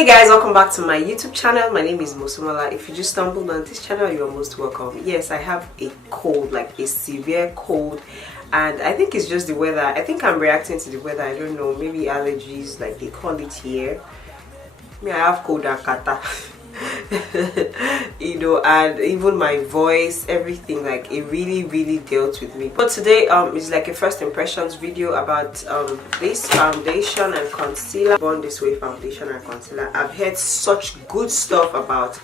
Hey guys, welcome back to my YouTube channel. My name is Mossbeau. If you just stumbled on this channel, you are most welcome. Yes, I have a cold, like a severe cold, and I think it's just the weather. I think I'm reacting to the weather. I don't know, maybe allergies, like they call it here. Me, I have cold and kata. You know, and even my voice, everything, like it really dealt with me. But today is like a first impressions video about this foundation and concealer. Born This Way foundation and concealer. I've heard such good stuff about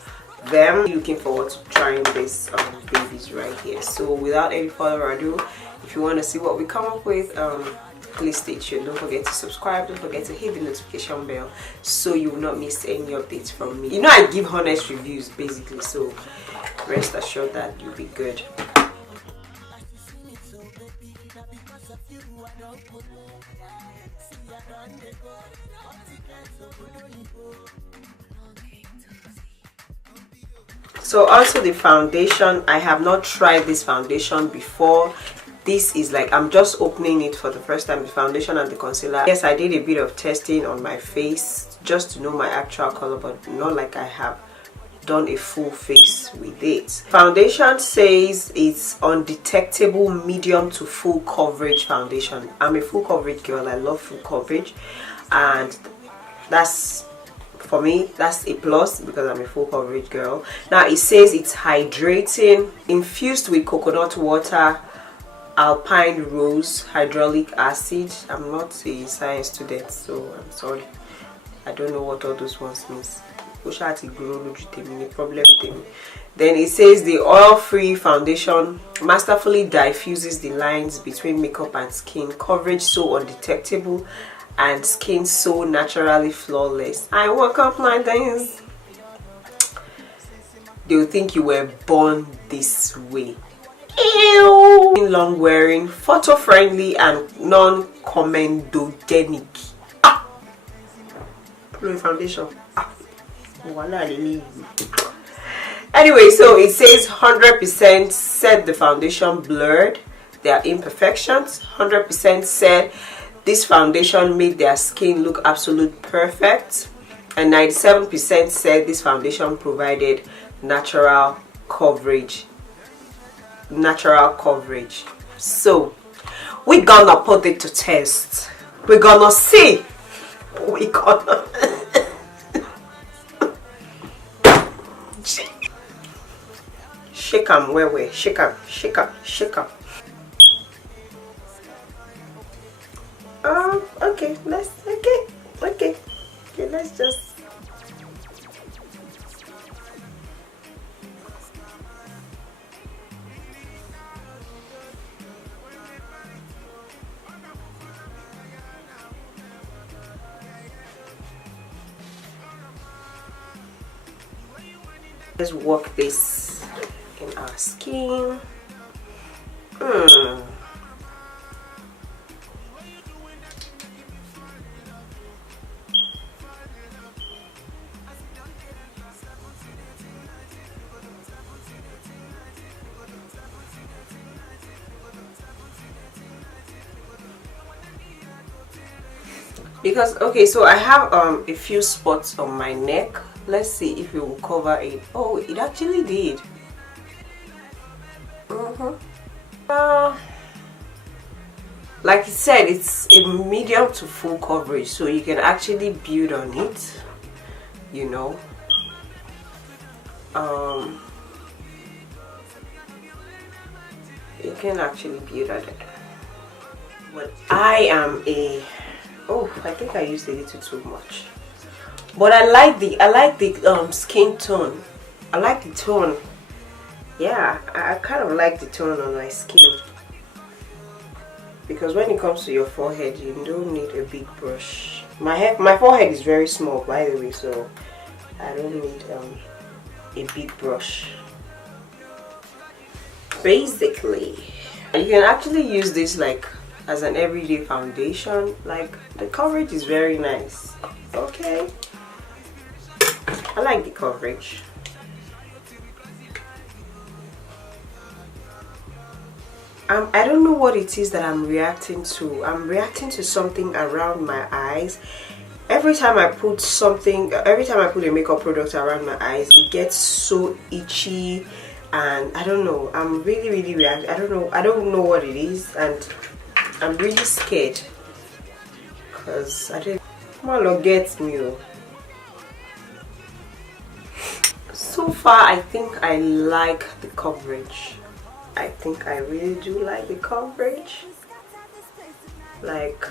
them. Looking forward to trying this babies right here. So without any further ado, if you want to see what we come up with, please stay tuned. Don't forget to subscribe. Don't forget to hit the notification bell so you will not miss any updates from me. You know, I give honest reviews basically, so rest assured that you'll be good. So also the foundation, I have not tried this foundation before. This is like, I'm just opening it for the first time, the foundation and the concealer. Yes, I did a bit of testing on my face just to know my actual color, but not like I have done a full face with it. Foundation says it's undetectable medium to full coverage foundation. I'm a full coverage girl. I love full coverage, and that's, for me, that's a plus because I'm a full coverage girl. Now it says it's hydrating, infused with coconut water, alpine rose, hydraulic acid. I'm not a science student, so I'm sorry, I don't know what all those ones means. Then it says the oil-free foundation masterfully diffuses the lines between makeup and skin, coverage so undetectable and skin so naturally flawless. I woke up like this. They'll think you were born this way. Ew. Long wearing, photo friendly and non-comedogenic. Foundation. Anyway, so it says 100% said the foundation blurred their imperfections. 100% said this foundation made their skin look absolute perfect, and 97% said this foundation provided natural coverage. So we're gonna put it to test. We're gonna see. We're gonna shake them where we shake them. Okay, let's just work this in our skin. Because okay, so I have a few spots on my neck. Let's see if it will cover it. Oh, it actually did. Like it said, it's a medium to full coverage, so you can actually build on it, you know. You can actually build on it. But I am a, oh, I think I used a little too much. But I like the skin tone. I like the tone. Yeah, I kind of like the tone on my skin. Because when it comes to your forehead, you don't need a big brush. My forehead is very small, by the way, so I don't need a big brush. Basically, you can actually use this like as an everyday foundation. Like the coverage is very nice. Okay. I like the coverage. I don't know what it is that I'm reacting to. I'm reacting to something around my eyes, Every time I put a makeup product around my eyes, it gets so itchy, and I don't know, I'm really reacting. I don't know what it is, and I'm really scared because I didn't. Come on, Lord, get me. So far, I think I like the coverage. I think I really do like the coverage. Like,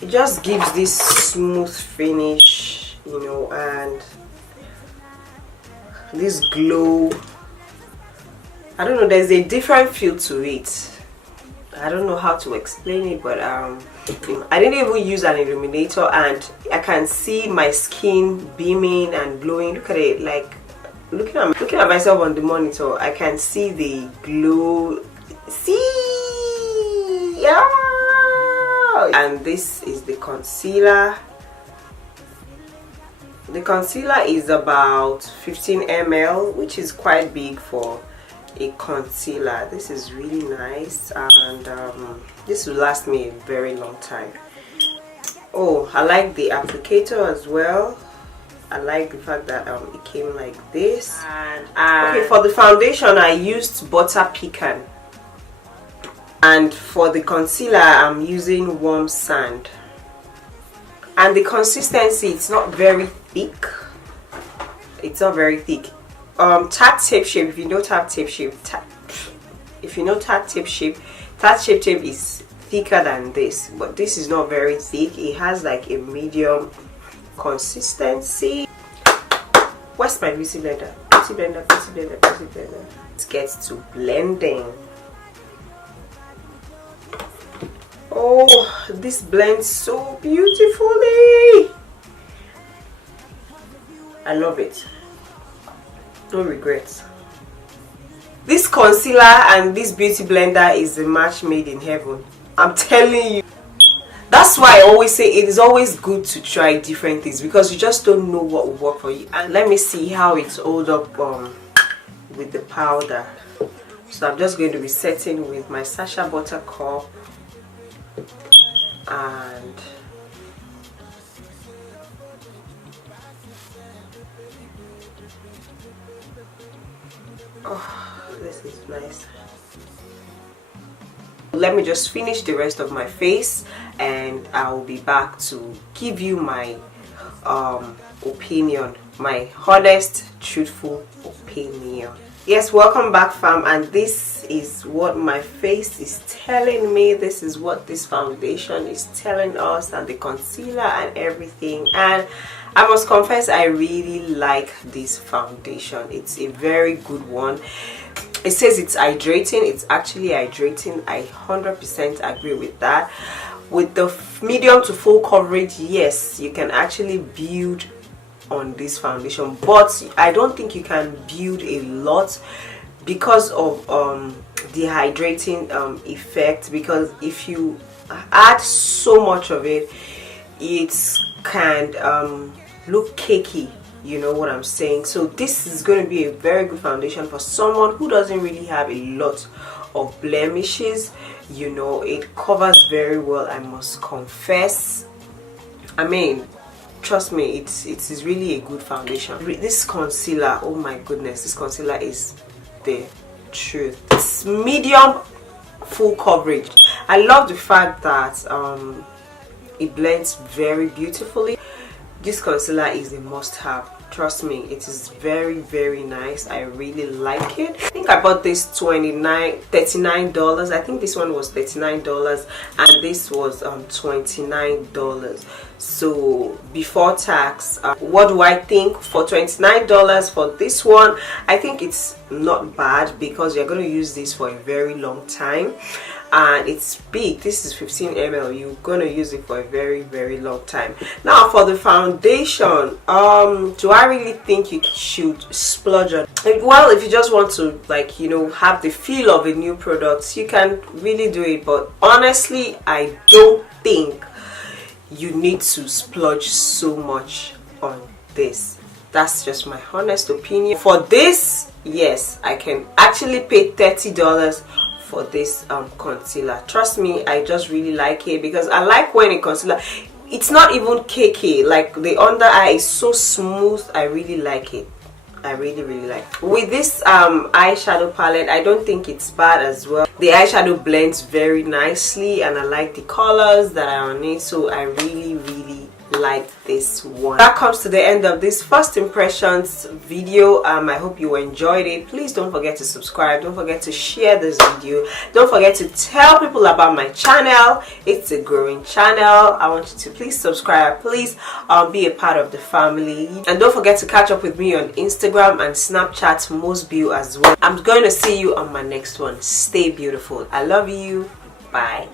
it just gives this smooth finish, you know, and this glow. I don't know, there's a different feel to it. I don't know how to explain it, but I didn't even use an illuminator, and I can see my skin beaming and glowing. Look at it, like looking at myself on the monitor, I can see the glow. See, yeah. And this is the concealer. The concealer is about 15 ml, which is quite big for a concealer. This is really nice, and this will last me a very long time. Oh, I like the applicator as well. I like the fact that it came like this. And okay, for the foundation I used Butter Pecan, and for the concealer I'm using Warm Sand. And the consistency, it's not very thick. It's not very thick. Tarte Shape Shape, if you know Tarte Shape Shape, Tarte Shape Shape is thicker than this, but this is not very thick. It has like a medium consistency. Where's my beauty blender? Beauty blender, beauty blender, beauty blender. Let's get to blending. Oh, this blends so beautifully. I love it. No regrets. This concealer and this beauty blender is a match made in heaven. I'm telling you. That's why I always say it is always good to try different things, because you just don't know what will work for you. And let me see how it's hold up with the powder. So I'm just going to be setting with my Sacha Buttercup, and oh, this is nice. Let me just finish the rest of my face, and I'll be back to give you my opinion, my honest, truthful opinion. Yes, welcome back, fam, and this is what my face is telling me. This is what this foundation is telling us, and the concealer and everything. And I must confess, I really like this foundation. It's a very good one. It says it's hydrating. It's actually hydrating. I 100% agree with that. With the medium to full coverage, yes, you can actually build on this foundation, but I don't think you can build a lot because of the hydrating effect. Because if you add so much of it, it can look cakey. You know what I'm saying? So this is going to be a very good foundation for someone who doesn't really have a lot of blemishes. You know, it covers very well, I must confess. I mean, trust me, it is really a good foundation. This concealer, oh my goodness, this concealer is the truth. It's medium full coverage. I love the fact that it blends very beautifully. This concealer is a must-have. Trust me, it is very nice. I really like it. I think I bought this $39. I think this one was $39 and this was $29. So before tax, what do I think for $29 for this one? I think it's not bad because you're going to use this for a very long time. And it's big. This is 15 ml. You're gonna use it for a very long time. Now for the foundation, do I really think you should splurge on? Well, if you just want to, like, you know, have the feel of a new product, you can really do it. But honestly, I don't think you need to splurge so much on this. That's just my honest opinion. For this, yes, I can actually pay $30 for this concealer. Trust me, I just really like it because I like when a concealer, it's not even cakey, like the under eye is so smooth. I really like it. I really like it. With this eyeshadow palette, I don't think it's bad as well. The eyeshadow blends very nicely and I like the colors that are on it, so I really like this one. That comes to the end of this first impressions video. I hope you enjoyed it. Please don't forget to subscribe, don't forget to share this video, don't forget to tell people about my channel. It's a growing channel. I want you to please subscribe, please be a part of the family, and don't forget to catch up with me on Instagram and Snapchat, Mossbeau as well. I'm going to see you on my next one. Stay beautiful. I love you. Bye.